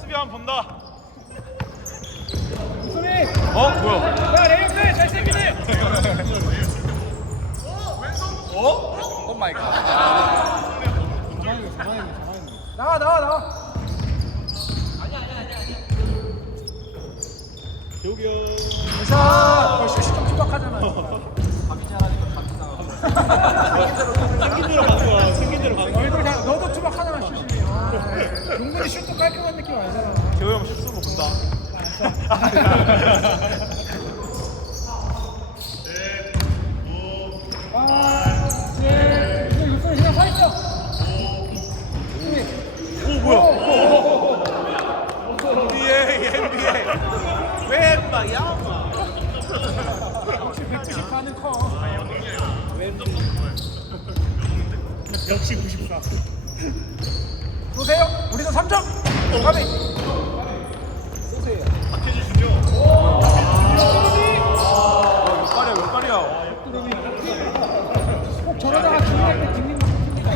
수비 한번 본다. 소리. 어 뭐야? 야 레이스 잘생기네. 오 마이 갓. 나와 나와 나와. 저기요. 자, 어, 슛이 좀 투박하잖아. 생긴 대로 가는 거야. 생긴 대로 가는 거야. 너희들 다 너도 투박하잖아 아, 용근이 슛도 깔끔한 느낌 아니잖아. 재호 형슛 쏘고 본다. 아, 네. 이제 육선이 그냥 서 있어. 오 뭐야? NBA NBA. 왼방이야? 역시 194는 커. 역시 94. 쏘세요. 우리도 3점. 가비. 쏘세요. 몇 발이야 몇 발이야? 꼭 저러다가 중요할 때 뒷림 뒷림다.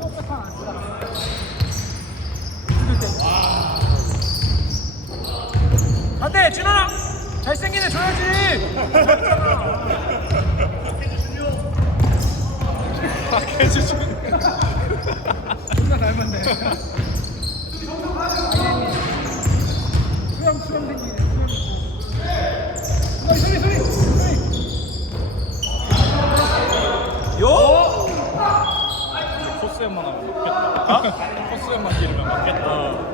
똑같아 안 쓰다가. 힘들 때. 안돼 진원아. 잘생긴 애 줘야지. 박해주 준. 존나 닮았네. 수영 수영 생기네. 수영. 소리 소리 소리 소리. 요? 코스에만 하면 코스에만 기르면 맞겠다.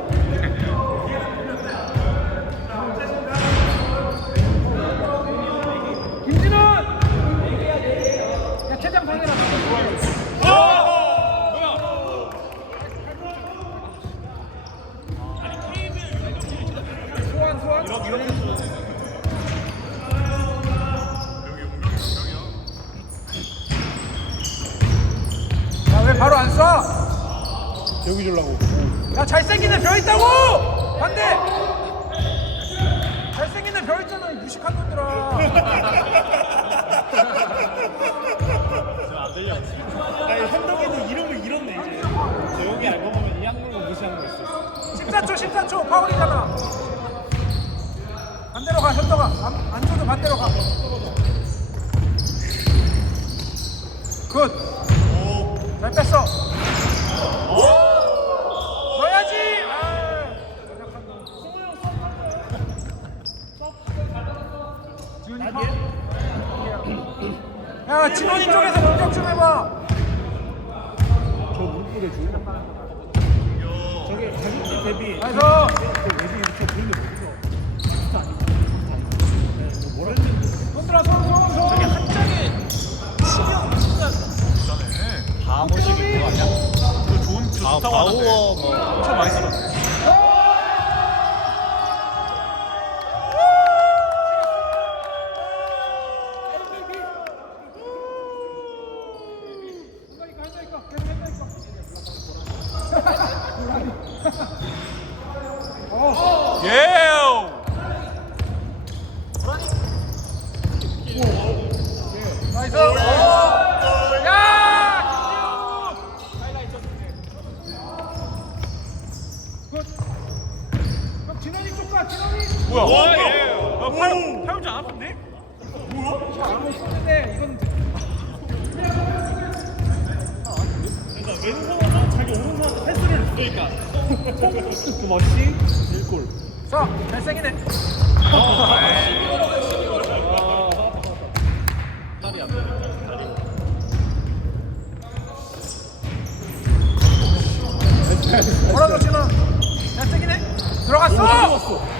바로 안 쏴? 여기 주려고. 야 잘생긴 애벼 있다고! 반대! 잘생긴 애벼 있잖아 이 무식한 놈들아 안 들려. 아니 현덕이도 이름을 잃었네 이제. 저 여기 알고 보면 이 한국을 무시하는 거 있어. 14초 14초 파울이잖아 반대로 가 현덕아 안, 안 줘도 반대로 가 굿! 잘 뺐어 넣어야지! 아, 연약한 놈. 지훈이 파울 야 진원이 쪽에서 공격 좀 해봐 저 물고기 주. 저게 자격지 대비. 나이스 외비 이렇게 보이는데. 뭐라 했는데. 손들어 손손손 저게 한 장에 치명 진짜 비싸네. 바모식이 그거 아니야? 그 좋은 그 좋다고 하는데. 엄청 많이 쓰던데. 예. 나이스 야 형 진원이 쪽가 진원이 뭐야? 와, 뭐야? 예. 야, 팔 팔지 않았는데? 알고 있었는데 이건 그러니까 왼손으로 자기 오른손한테 패스를 주니까. 그 멋이 1골. 자 잘생기네 돼. 다리. 뭐라도 진원 잘생기네 들어갔어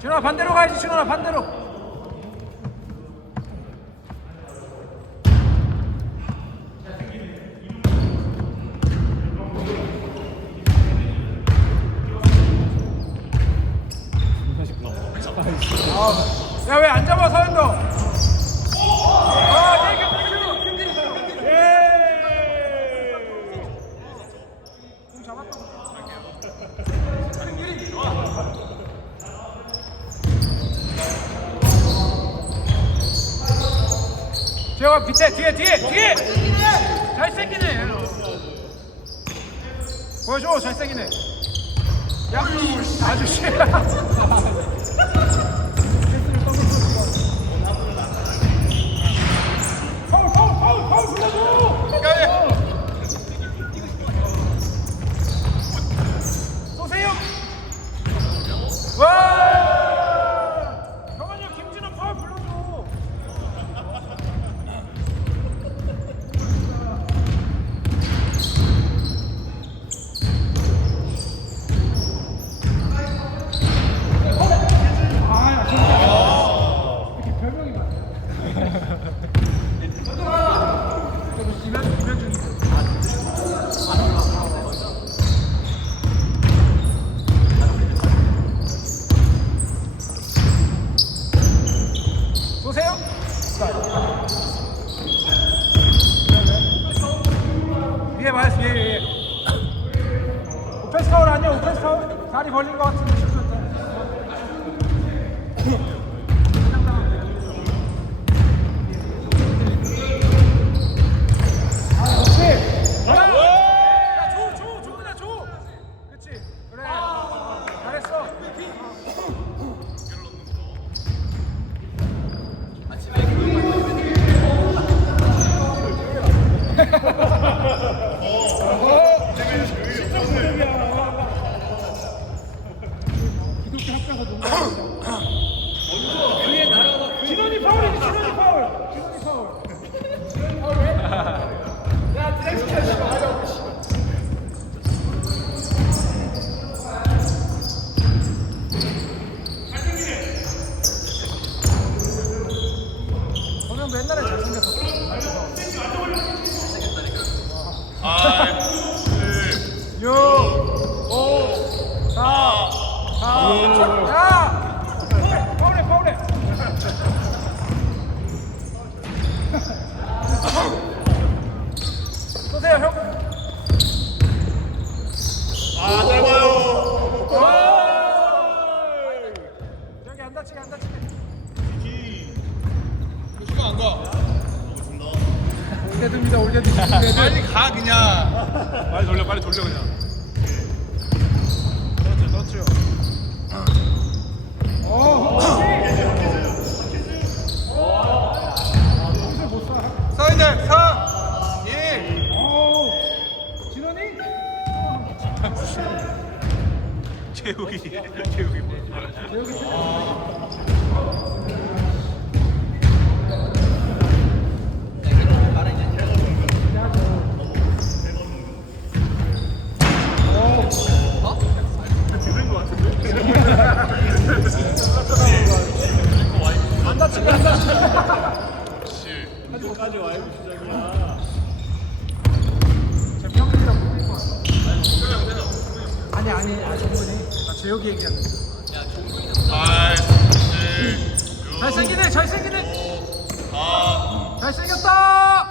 준아 반대로 가야지 준아 반대로. 야왜 안 잡아 서현동 재혁아 밑에 뒤에 뒤에 뒤에! 잘생기네 보여줘 잘생기네. 야 아저씨. 파울 파울 파울 불러줘 쏘세요 와 정한이 형 김진호 파울 불러줘 아, 진짜. 이렇게 별명이 많네. 저도 김현, 김현중이. 쏘세요. 위에, 위에. 오펜스 타울 아니야, 오펜스 타울? 다리 벌린 것 같은데, 싶을 때. 그렇지. 야, 야, 줘, 줘, 줘, 그냥 줘. 그렇지. 그래. 잘했어. 기독교 학교에서 농구 진원이 파울이지, 진원이 파울. 진원이 파울. 진원이 파울 왜? 야, 드랙 시켜줘. 옛날에 잘생겼었어. 아, 6, 5, 4, 4, 야! 파울해, 파울해. 쏘세요, 형. 아 짧아요. 여기 안 다치게, 안 다치게. 시간 안 가. 올려듭니다, 올려듭니다. 빨리 가 그냥. 빨리 돌려 빨리 돌려 그냥. 그렇죠 그렇죠. 어. 서인들 3, 2. 오, 진원이? 재욱이 재욱이 뭐야? 여기 잘생기네 잘생기네. 잘생겼다.